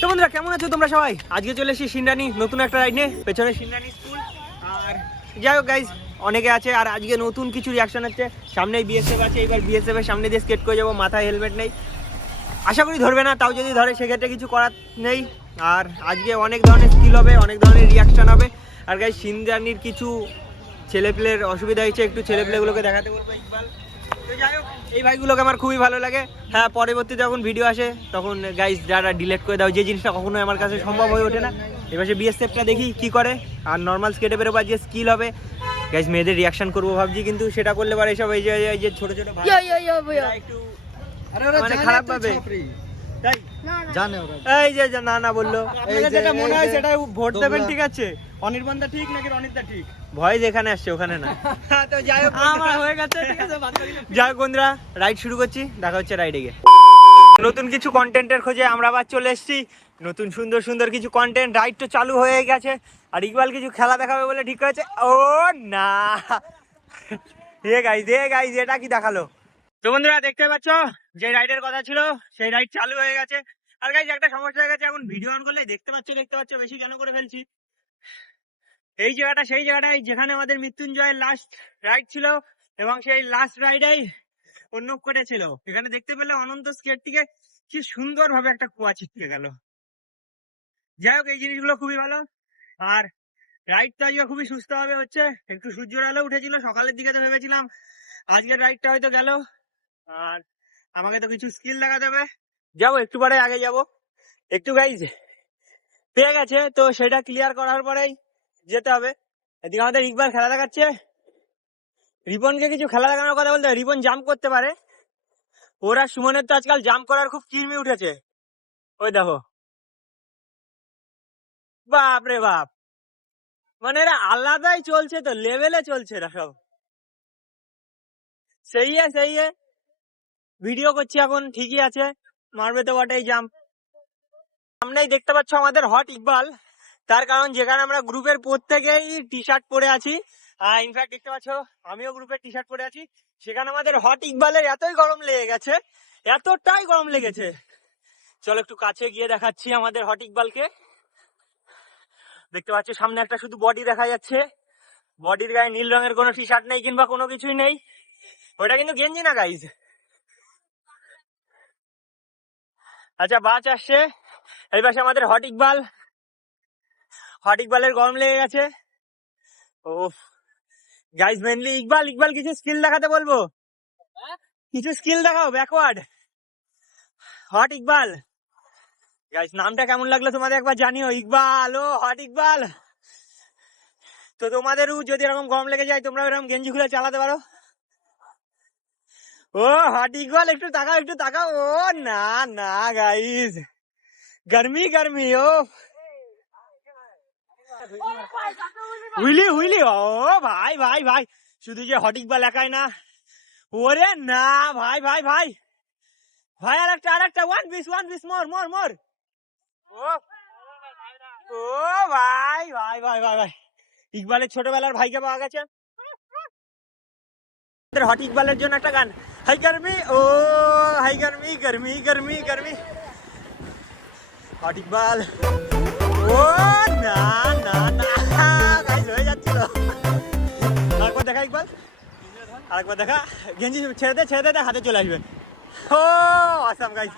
তো বন্ধুরা কেমন আছো তোমরা সবাই? আজকে চলে এসেছি সিন্ডানি নতুন একটা রাইড নিয়ে, পেছনে সিন্ডানি স্কুল। আর যাই হোক গাইজ, অনেকে আছে আর আজকে নতুন কিছু রিয়াকশন হচ্ছে। সামনেই বিএসএফ আছে, এবার বিএসএফ এর সামনে দিয়ে স্কেট করে যাবো, মাথায় হেলমেট নেই, আশা করি ধরবে না, তাও যদি ধরে সেক্ষেত্রে কিছু করার নেই। আর আজকে অনেক ধরনের স্কিল হবে, অনেক ধরনের রিয়াকশন হবে। আর গাইজ সিন্ডানির কিছু ছেলেপেলের অসুবিধা হয়েছে, একটু ছেলেপেলেগুলোকে দেখাতে বলবো ইকবাল। তো যাই হোক, এই ভাইগুলোকে আমার খুবই ভালো লাগে। হ্যাঁ, পরবর্তীতে যখন ভিডিও আসে তখন গাইজ যারা ডিলিট করে দাও, যে জিনিসটা কখনোই আমার কাছে সম্ভব হয়ে ওঠে না। এবার সে বিএসএফটা দেখি কি করে, আর নর্মাল স্কেটে বেরোবার যে স্কিল হবে গাইজ, মেয়েদের রিয়াকশন করবো ভাবছি, কিন্তু সেটা করলে পরে এইসব এই যে ছোট ছোট ভাই একটু মানে খারাপ ভাবে তাই জানে ওরা। এই যে না না বললো, আপনাদের যেটা মনে হয় সেটা ভোট তোমরা- দেবেন, ঠিক আছে? অনির্বাণদা ঠিক নাকি রনিতদা ঠিক? ভয় যেখানে আসছে ওখানে না। তো যাই হোক, আমার হয়ে গেছে, ঠিক আছে। যাই হোক বন্ধুরা, রাইড শুরু করছি, দেখা হচ্ছে রাইডে গিয়ে। নতুন কিছু কন্টেন্টের খোঁজে আমরা আবার চলে এসেছি, নতুন সুন্দর সুন্দর কিছু কন্টেন্ট। রাইড তো চালু হয়ে গেছে, আর ইকবাল কিছু খেলা দেখাবে বলে ঠিক হয়েছে। ও না, গাইজ এটা কি দেখালো? তো বন্ধুরা দেখতে পাচ্ছ, যে রাইডের কথা ছিল সেই রাইড চালু হয়ে গেছে। আর গাইজ একটা সমস্যা হয়ে গেছে, এখন ভিডিও অন করলে দেখতে পাচ্ছ বেশি কেন করে ফেলছি। এই জায়গাটা সেই জায়গাটাই যেখানে আমাদের মৃত্যুঞ্জয়ের লাস্ট রাইড ছিল, এবং সেই লাস্ট রাইডেই অন্য করেছিল। এখানে দেখতে পেলে অনন্ত স্কেট থেকে কি সুন্দর ভাবে একটা কুয়া ছিটকে গেল। যাই হোক, এই জিনিসগুলো খুবই ভালো। আর রাইডটা আজকে খুবই সুস্থ ভাবে হচ্ছে। একটু সূর্যের আলো উঠেছিল সকালের দিকে, তো ভেবেছিলাম আজকের রাইডটা হয়তো গেল। আর আমাকে তো কিছু স্কিল দেখাতে হবে, যাবো একটু পরে, আগে যাব একটু গাইজ পেয়ে গেছে, তো সেটা ক্লিয়ার করার পরেই যেতে হবে। এদিকে আমাদের ইকবাল খেলা দেখাচ্ছে, রিপনকে কিছু খেলা দেখানোর কথা বলতে হবে, রিপন জাম্প করতে পারে। ওরা সুমনের তো আজকাল জাম্প করার খুব কিরমি উঠেছে, ওই দেখো, বাপ রে বাপ, মানে এরা আলাদাই চলছে, তো লেভেলে চলছে এরা সব। সেই ভিডিও করছি এখন, ঠিকই আছে, মারবে তো বটেই জাম্প। সামনেই দেখতে পাচ্ছ আমাদের হট ইকবাল, তার কারণ যেখানে আমরা গ্রুপের প্রত্যেকেই টি শার্ট পরে আছি, ইনফ্যাক্ট দেখতে পাচ্ছ আমিও গ্রুপের টি শার্ট পরে আছি, সেখানে আমাদের হট ইকবালের এতই গরম লেগে গেছে, এতটাই গরম লেগেছে। চলো একটু কাছে গিয়ে দেখাচ্ছি আমাদের হট ইকবালকে। দেখতে পাচ্ছ সামনে একটা শুধু বডি দেখা যাচ্ছে, বডির গায়ে নীল রঙের কোনো টি শার্ট নেই কিংবা কোনো কিছুই নেই, ওটা কিন্তু গেঞ্জি না গাইজ। আচ্ছা, বাস আসছে, এই পাশে আমাদের হট ইকবালের গরম লেগে গেছে। ও গাইজ, মেনলি ইকবাল কিছু স্কিল দেখাতে বলবো, কিছু স্কিল দেখাও ব্যাকওয়ার্ড। হট ইকবাল গাইজ, নামটা কেমন লাগলো তোমাদের একবার জানিও, ইকবাল ও হট ইকবাল। তো তোমাদেরও যদি এরকম গরম লেগে যায়, তোমরা এরকম গেঞ্জি খুলে চালাতে পারো। ও হট ইকবাল, একটু তাকাও। ও না না গাইজ, गर्मी ও হুইলি ও ভাই, শুধু যে হট ইকবাল একাই না, ওরে না ভাই, আরেকটা ওয়ান পিস মোর। ও ভাই, ইকবালের ছোটবেলার ভাইকে পাওয়া গেছে। হট ইকবালের জন্য একটা গান, হাই गर्मी ও হাই गर्मी হট ইকবাল। ও না গাইস, হয়ে যাচ্ছিল। আরেকবার দেখা ইকবাল, আরেকবার দেখা, গেঞ্জি ছেড়ে দে হাতে চলে আসবে। ও আসাম গাইস।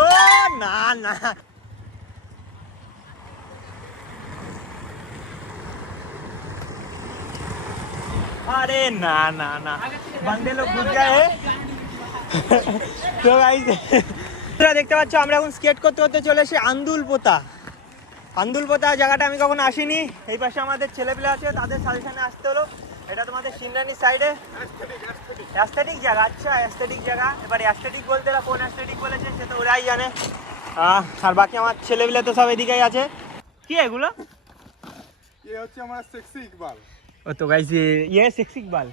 ও না আরে না বাংলা লোক ঘুর যায়। তো গাইস, তোমরা দেখতে পাচ্ছ আমরা এখন স্কেট করতে চলে এসে আন্দুলপোতা জায়গাটা আমি কখনো আসিনি। এই পাশে আমাদের ছেলেপেলে আছে, তাদের সাজেশনে আসতে হলো। এটা তোমাদের সিন্দানি সাইডে অ্যাস্থেটিক জায়গা। আচ্ছা, অ্যাস্থেটিক জায়গা। এবার অ্যাস্থেটিক বলতে এরা কোন অ্যাস্থেটিক বলেছে সে তো ওরাই জানে। আর বাকি আমার ছেলেপেলে তো সব এদিকেই আছে। কি এগুলো? ये হচ্ছে আমার সেক্সি ইকবাল। ও তো গাইস, ये सेक्सी इकबाल,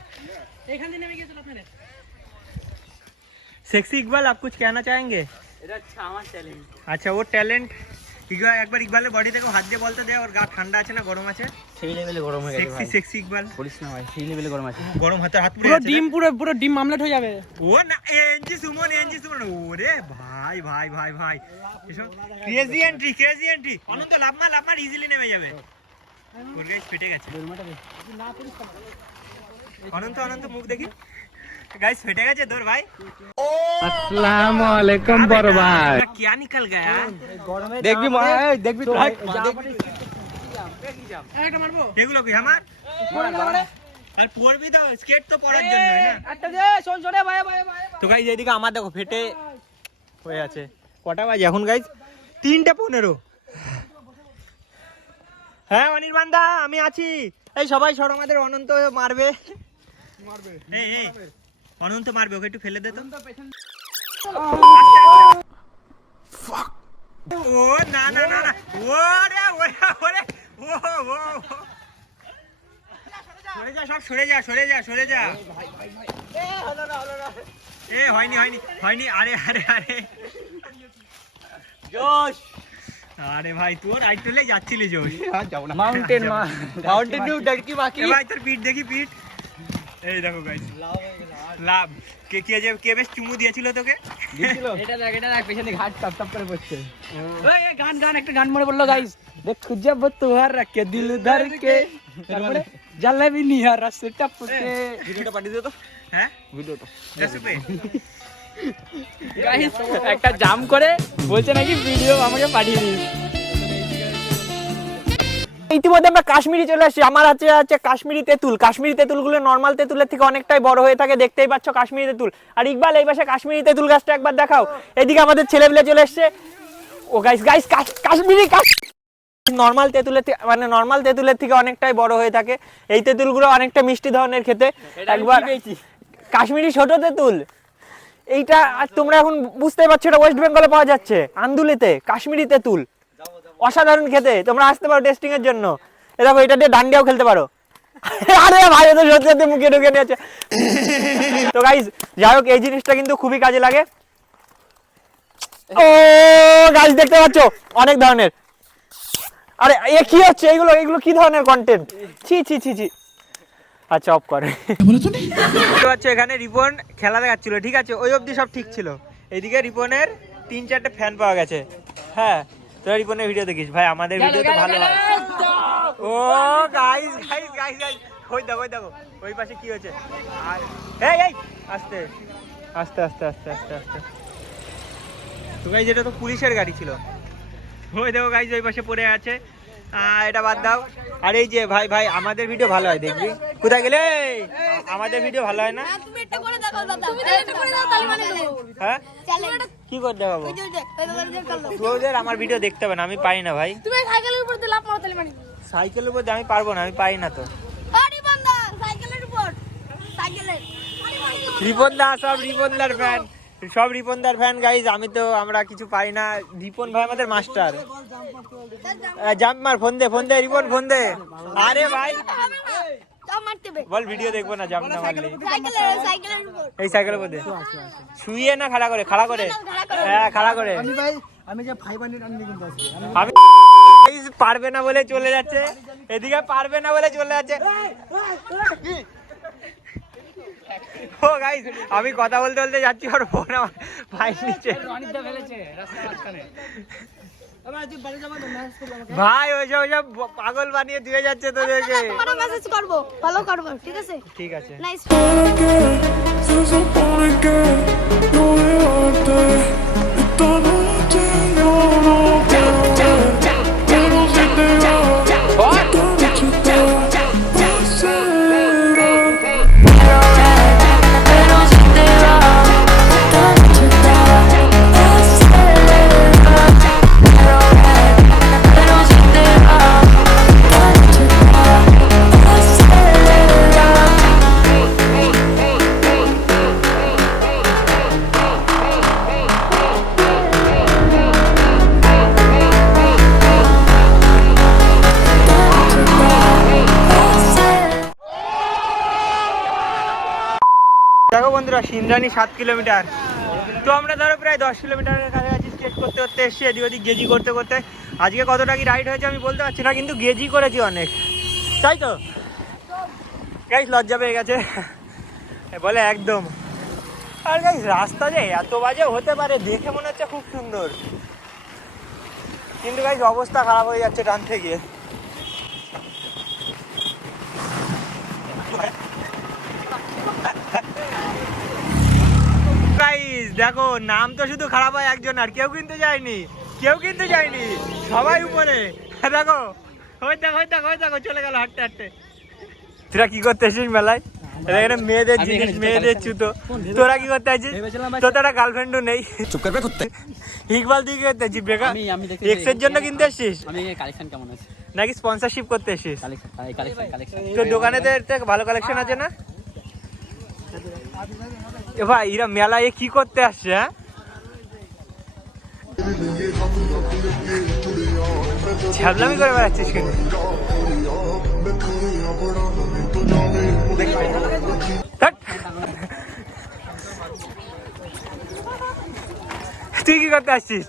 এখান থেকে নেমে গিয়েছিল আপনারা। सेक्सी इकबाल, आप कुछ कहना चाहेंगे? এটা হচ্ছে আমার ট্যালেন্ট। अच्छा, वो टैलेंट একবার ইকবালের বডি থেকে হাত দিয়ে বলতে দে ওর গা ঠান্ডা আছে না গরম আছে? সেই লেভেলে গরম হয়ে গেছে ভাই। সেক্সি ইকবাল বলিস না ভাই, সেই লেভেলে গরম আছে। গরম হাতে হাত পুরো পুরো ডিম পুরো ডিম মামলেট হয়ে যাবে। ও না এনজি সুমন ওরে ভাই ভাই ভাই ভাই এসব ক্রেজি এন্ট্রি অনন্ত লাভ মার ইজিলি নেমে যাবে। ওর গাইস ফেটে গেছে অনন্ত মুখ দেখি गाइस फटे गए दौर भाई। अस्सलाम वालेकुम बड़ भाई। क्या निकल गया? देखबी देखबी तो একটা মারবো এগুলো কি আমার? আর পড়বি তো স্কেট তো পড়ার জন্য না। একটা দে শোন শোনে ভাই ভাই ভাই। তো गाइस এইদিকে আমার দেখো ফেটে হয়ে আছে। কটা বাজে এখন गाइस? 3:15। হ্যাঁ অনির্বাণদা আমি আছি। এই সবাই সর আমাদের অনন্ত মারবে। এই অনন্ত মারবে ওকে একটু ফেলে দে তো। ও না না না না ওরে ওরে ও সরে যা সব সরে যা এ হয়নি আরে জোশ আরে ভাই তুই রাইট টলে যাচ্ছিলি জোশ माउंटेन ड्यू डड़की बाकी ভাই তোর পিঠ দেখি পিঠ এই দেখো গাইস লাভ কে বেশ চুমু দিয়েছিল তোকে এটা দেখ পেছনে ঘাট টপ টপ করে পড়ছে। ওই গান একটা গান মনে পড়লো গাইস। দেখ জব তুহার রাখে দিল ধর কে তারপরে জলেবি নিহার রস টপকে। ভিডিওটা পাঠিয়ে দিও তো। হ্যাঁ ভিডিওটা দেখবে গাইস একটা জাম করে বলছে নাকি ভিডিও আমাকে পাঠিয়ে দিস। ইতিমধ্যে আমরা কাশ্মীরি চলে আসছি। আমার আছে কাশ্মীরি তেঁতুলগুলো নর্মাল তেঁতুলের থেকে অনেকটাই বড় হয়ে থাকে, দেখতেই পাচ্ছ কাশ্মীরি তেঁতুল। আর ইকবাল এই পাশে কাশ্মীরি তেঁতুল গাছটা একবার দেখাও। এদিকে আমাদের ছেলেপিলে চলে এসছে। ও গাইস কাশ্মীরি নর্মাল তেঁতুলের থেকে অনেকটাই বড় হয়ে থাকে। এই তেঁতুলগুলো অনেকটা মিষ্টি ধরনের খেতে। একবার কাশ্মীরি ছোট তেঁতুল এইটা তোমরা এখন বুঝতেই পারছো, এটা ওয়েস্ট বেঙ্গলে পাওয়া যাচ্ছে আন্দুলিতে। কাশ্মীরি তেঁতুল অসাধারণ খেতে, তোমরা আসতে পারো টেস্টিং এর জন্য। এ দেখো এটা দিয়ে ডান্ডিয়াও খেলতে পারো। আরে ভাই ও তো সত্যি মুখে ঢুকে নিয়েছে। তো গাইস যাই হোক এই জিনিসটা কিন্তু খুবই কাজে লাগে। ও গাইস দেখতে পাচ্ছো অনেক ধরনের। আরে এ কি হচ্ছে? এগুলো কি ধরনের কন্টেন্ট? ছি আচ্ছা অফ করে। দেখতে পাচ্ছ এখানে রিপন খেলা দেখাচ্ছিল, ঠিক আছে ওই অবধি সব ঠিক ছিল। এইদিকে রিপনের 3-4টে ফ্যান পাওয়া গেছে। হ্যাঁ তোরা রিপনের ভিডিও দেখিস ভাই, আমাদের ভিডিও তো ভালো হয়। ও গাইস ওই দেখো ওই পাশে কি হচ্ছে। আর এই আস্তে তো গাইস এটা তো পুলিশের গাড়ি ছিল। ওই দেখো গাইস ওই পাশে পড়ে আছে। এটা বাদ দাও। আর এই যে ভাই আমাদের ভিডিও ভালো হয় দেখবি। কোথায় গেলে? আমাদের ভিডিও ভালো হয় না? তুমি একটা করে দেখাও দাদা, তুমি একটা করে দাও তাহলে মানে দেবো। হ্যাঁ চ্যালেঞ্জ কি করে দেখাবো? ওই যে করলো তোদের আমার ভিডিও দেখতে হবে না, আমি পারি না ভাই। তুমি সাইকেলের উপর দিয়ে লাফ মারো তাহলে মানে সাইকেলের উপর দিয়ে আমি পারবো না, আমি পারি না তো। আরে বান্দা সাইকেলের উপর সাইকেলের আরে মানে সব রিপনদার ফ্যান গাইজ। আমরা কিছু পারি না। রিপন ভাই আমাদের মাস্টার। জাম্প মার, ফোন দে রিপন ফোন দে। আরে ভাই দাও মারতে হবে বল ভিডিও দেখবো না জাম্প না মারলে। সাইকেলের উপর এই সাইকেলের উপর দে। শুইয়ে না খাড়া করে হ্যাঁ খাড়া করে। আমি যে 500 রান কিন্তু আছি। আমি পারবে না বলে চলে যাচ্ছে, এদিকে পারবে না বলে চলে যাচ্ছে। ও গাইস আমি কথা বলতে যাচ্ছি আর ফোন আমার ভাই নিচে। ভাই ওইসব পাগল বানিয়ে দিয়ে যাচ্ছে তোদেরকে। তোমারও মেসেজ করব, ফলো করব, ঠিক আছে? ঠিক আছে। নাইস। দেখো বন্ধুরা সিন্দ্রানি 7 কিলোমিটার। তো আমরা ধরো প্রায় 10 কিলোমিটারের কাছাকাছি স্কেট করতে এসেছি। এদিক ওদিক গেজি করতে আজকে কতটা কি রাইড হয়েছে আমি বলতে পারছি না, কিন্তু গেজি করেছি অনেক, তাই তো গাইস? লজ্জা পেয়ে গেছে বলে একদম। আর গাইস রাস্তা যে এত বাজে হতে পারে দেখে মনে হচ্ছে খুব সুন্দর, কিন্তু গাইস অবস্থা খারাপ হয়ে যাচ্ছে টানতে গিয়ে। গাইস দেখো নাম তো শুধু খারাপ হয় একজন, আর কেউ কিন্তু যায়নি, কেউ কিন্তু যায়নি, সবাই উপরে। দেখো ওই দেখো ওই দেখো ওই দেখো চলে গেল হাঁটতে হাঁটতে। তোরা কি করতে আসছিস মেলায়? এখানে মেয়েদের জিনিস, মেয়েদের জুতো। তোরা কি করতে আসছিস? তোর তো একটা গার্লফ্রেন্ডও নেই। চুপ করবে করতে। ইকবাল তুই কি করতে আসছিস? বেকার আমি দেখতে এক্সের জন্য কিনতে আসছিস আমি কালেকশন কেমন আছে? নাকি স্পন্সরশিপ করতে আসছিস? কালেকশন তোর দোকানে তো এর থেকে ভালো কালেকশন আছে না? এ ভাই এরা মেলায় কি করতে আসছে? হ্যাঁ ছ্যাবলামি করে বেড়াচ্ছিস কেন? ধ্যাৎ। তুই কি করতে আসছিস?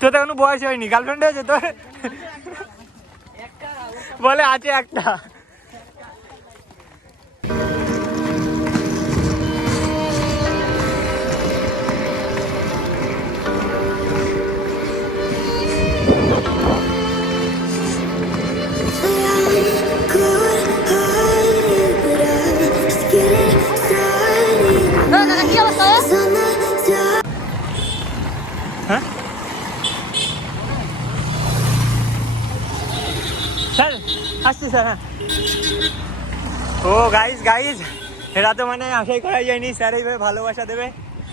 তোর তো এখনো বয়স হয়নি, গার্লফ্রেন্ড হয়েছে তোর? বলে আছে একটা। কি অবস্থা? স্যার আসছি স্যার। হ্যাঁ ও গাইজ গাইজ, এরা তো মানে আশাই করা যায়নি স্যার এইভাবে ভালোবাসা দেবে।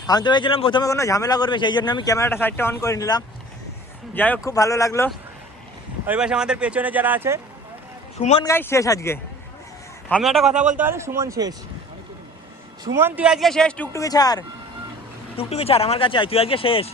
আমি তো ভেবেছিলাম প্রথমে কোনো ঝামেলা করবে, সেই জন্য আমি ক্যামেরাটা সাইডটা অন করে নিলাম। যাই হোক খুব ভালো লাগলো। ওই পাশে আমাদের পেছনে যারা আছে, সুমন গাইজ শেষ আজকে। আমি একটা কথা বলতে পারি, সুমন শেষ। সুমন তুই আজকে শেষ, টুকটুকি ছাড়, টুকটুকি ছাড় আমার কাছে আয়, তুই আজকে শেষ।